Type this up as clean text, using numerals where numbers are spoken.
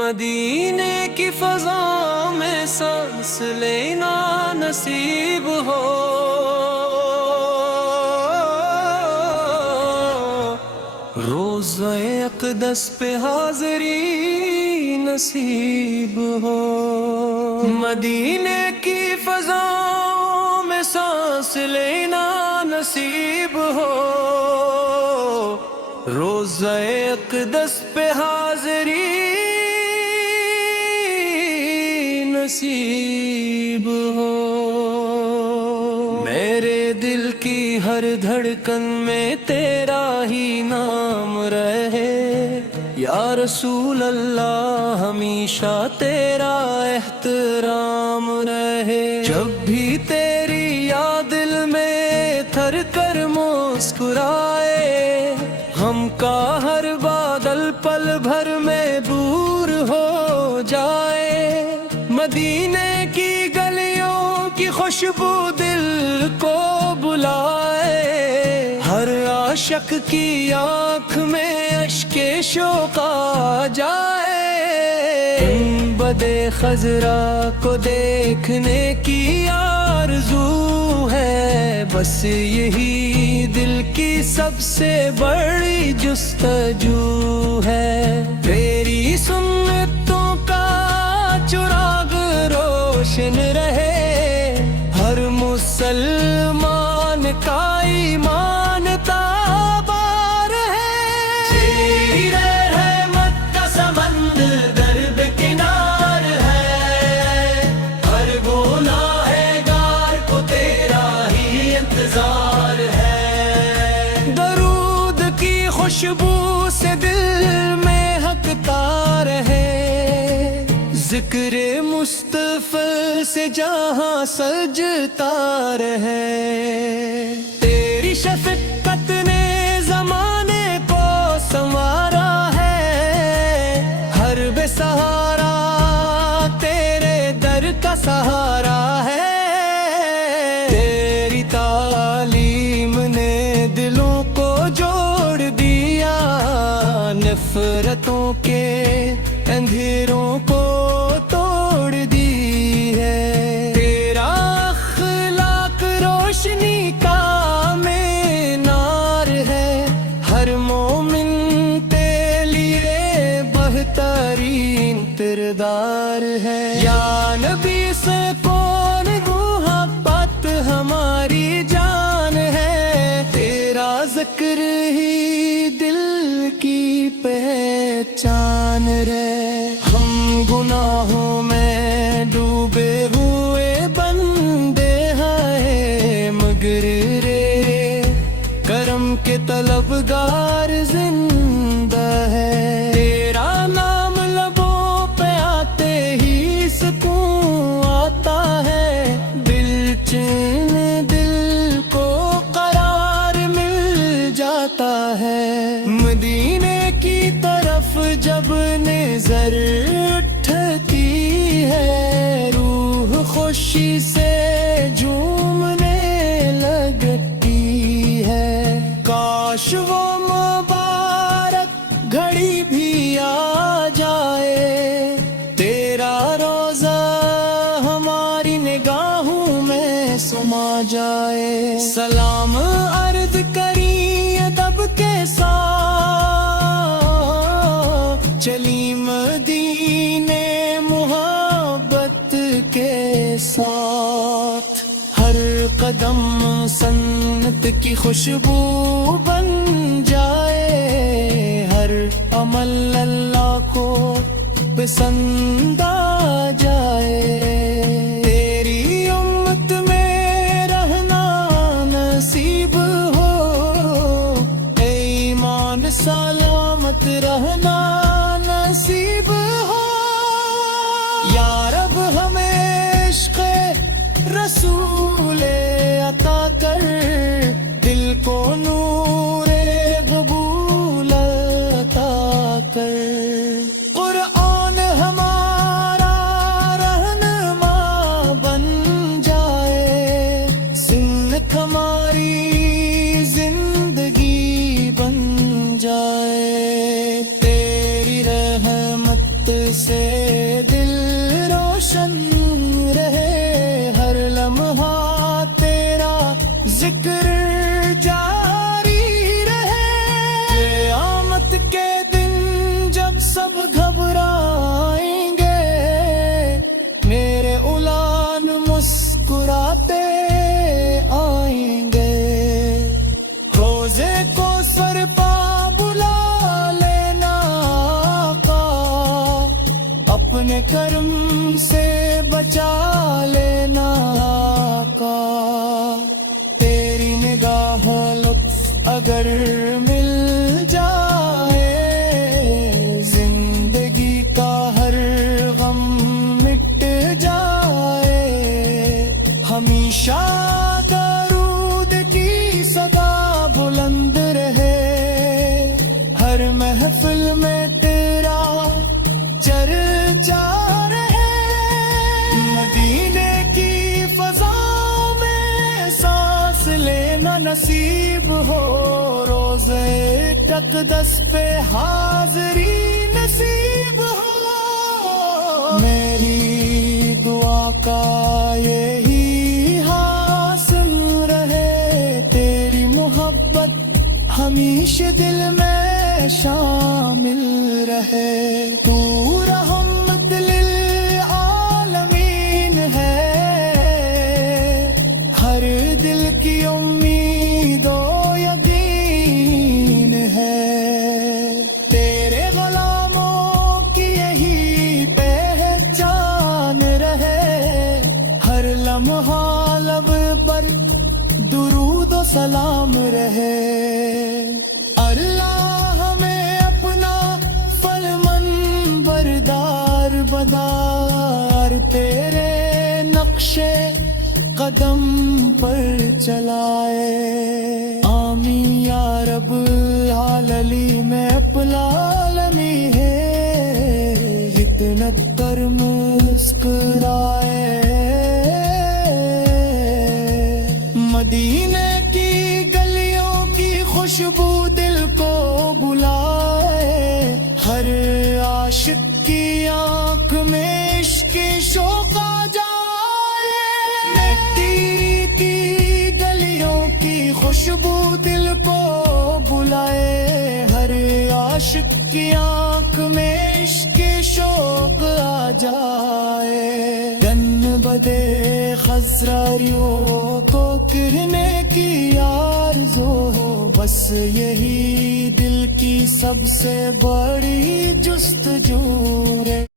مدینے کی فضا میں سانس لینا نصیب ہو، روضہ اقدس پہ حاضری نصیب ہو۔ مدینے کی فضا میں سانس لینا نصیب ہو، روضہ اقدس پہ حاضری نصیب ہو۔ میرے دل کی ہر دھڑکن میں تیرا ہی نام رہے، یا رسول اللہ ہمیشہ تیرا احترام رہے۔ جب بھی تیری یاد دل میں تھر کر مسکرائے، غم کا ہر بادل پل بھر میں دور ہو جائے۔ مدینے کی گلیوں کی خوشبو دل کو بلائے، ہر عاشق کی آنکھ میں اشک شوق آ جائے۔ گنبد خضرا کو دیکھنے کی آرزو ہے، بس یہی دل کی سب سے بڑی جستجو ہے۔ تیری سنتوں کا چراغ روشن رہے، ہر مسلمان کا ایمان تابار ہے۔ تیری رحمت کا سمندر درب کنار ہے، ہر گناہگار کو تیرا ہی انتظار ہے۔ درود کی خوشبو سے دل میں ہکتا رہے، ذکر مصطفی سے جہاں سجتا رہے۔ تیری شفقت نے زمانے کو سنوارا ہے، ہر بے سہارا تیرے در کا سہارا ہے۔ تیری تعلیم نے دلوں کو جوڑ دیا، نفرتوں کے اندھیروں کو توڑ دی ہے۔ تیرا اخلاق روشنی کا مینار ہے، ہر مومن کے لیے بہترین کردار ہے۔ یا نبی سے کون محبت ہماری جان ہے، تیرا ذکر ہی دل کی پہچان رہے۔ ہم گناہوں میں ڈوبے ہوئے بندے ہیں، مگر رے کرم کے طلبگار زندہ ہے۔ تیرا نام لبوں پہ آتے ہی سکون آتا ہے، دل چین دل کو قرار مل جاتا ہے۔ مدینے کی طرف جب نظر اٹھتی ہے، روح خوشی سے جھومنے لگتی ہے۔ کاش وہ مبارک گھڑی بھی آ جائے، تیرا روضہ ہماری نگاہوں میں سما جائے۔ سلام عرض کری ادب کے ساتھ، چلی مدینے محبت کے ساتھ۔ ہر قدم سنت کی خوشبو بن جائے، ہر عمل اللہ کو پسند آ جائے۔ تیری امت میں رہنا نصیب ہو، اے ایمان سلامت رہنا نصیب ہو۔ یا رب ہمیں عشق رسول عطا کر، دل کو نور قبول عطا کر۔ قرآن ہمارا رہنما بن جائے، سنت ہماری زندگی بن جائے۔ تیری رحمت سے دل روشن رہے، ہر لمحہ تیرا ذکر جاری رہے۔ قیامت کے دن جب سب گھبرائیں گے، میرے اولاد مسکراتے آئیں گے۔ روزے کو سر پا بلا لینا آقا، اپنے کرم سے بچا لینا آقا۔ تیری نگاہ لطف اگر مل جائے، زندگی کا ہر غم مٹ جائے۔ ہمیشہ درود کی صدا بلند رہے، ہر محفل میں تیرا چرچا رہے۔ مدینے کی فضا میں سانس لینا نصیب ہو، روزے اقدس پہ حاضری نصیب ہو۔ میری دعا کا یہی حاصل رہے، تیری محبت ہمیشہ دل میں شامل رہے۔ تو رحمت للعالمین ہے، ہر دل کی امید و یقین ہے۔ تیرے غلاموں کی یہی پہچان رہے، ہر لمحہ لب پر درود و سلام رہے۔ اللہ ہمیں اپنا فرمان بردار بدار، تیرے نقش قدم پر چلائے۔ آمین یا رب العالمین میں اپنا عالمی ہے، اتنا تر مسکرائے۔ مدینے کی گلیوں کی خوشبو دل کو بلائے، ہر عاشق کی آنکھ میں عشق شوق آ جائے۔ مٹی کی گلیوں کی خوشبو دل کو بلائے، ہر عاشق کی آنکھ میں عشق شوق آ جائے۔ جن بدے خزریوں کو کرنے کی آرزو ہو، بس یہی دل کی سب سے بڑی جستجو ہے۔